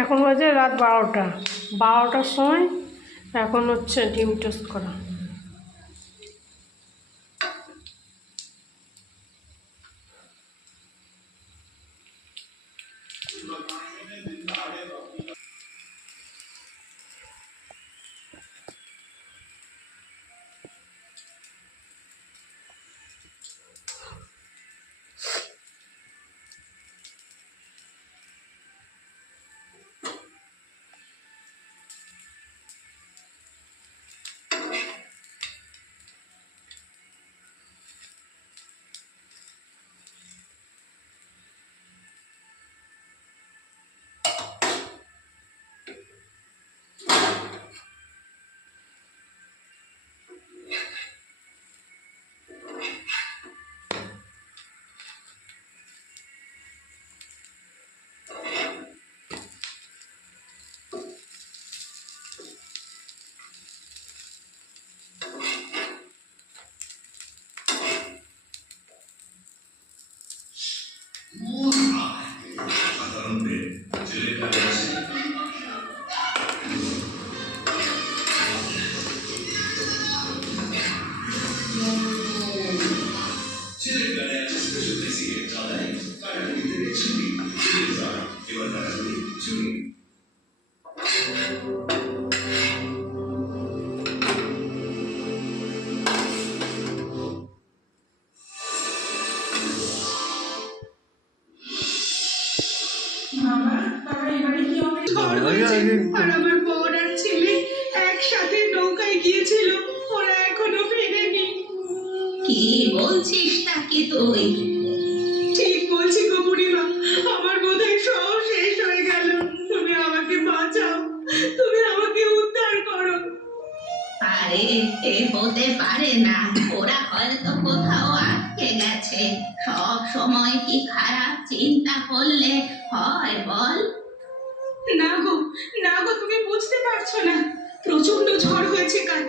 এখন বাজে রাত 12টার সময় এখন হচ্ছে ডিম টোস্ট করা। আর আমার বর আর ছেলে একসাথে নৌকায় গিয়েছিল, ওরা এখনো ফেরেনি। কি বলছিস নাকি তুই? ঠিক বলছি গো বুড়িমা, আমার বোধহয় সব শেষ হয়ে গেল। তুমি আমাকে বাঁচাও, তুমি আমাকে উদ্ধার করো। আরে এ হতে পারে না, ওরা হয়তো কোথাও আটকে গেছে। সব সময় কি খারাপ চিন্তা করলে হয় বল? না গো, তুমি বুঝতে পারছো না, প্রচন্ড ঝড় হয়েছে কাল।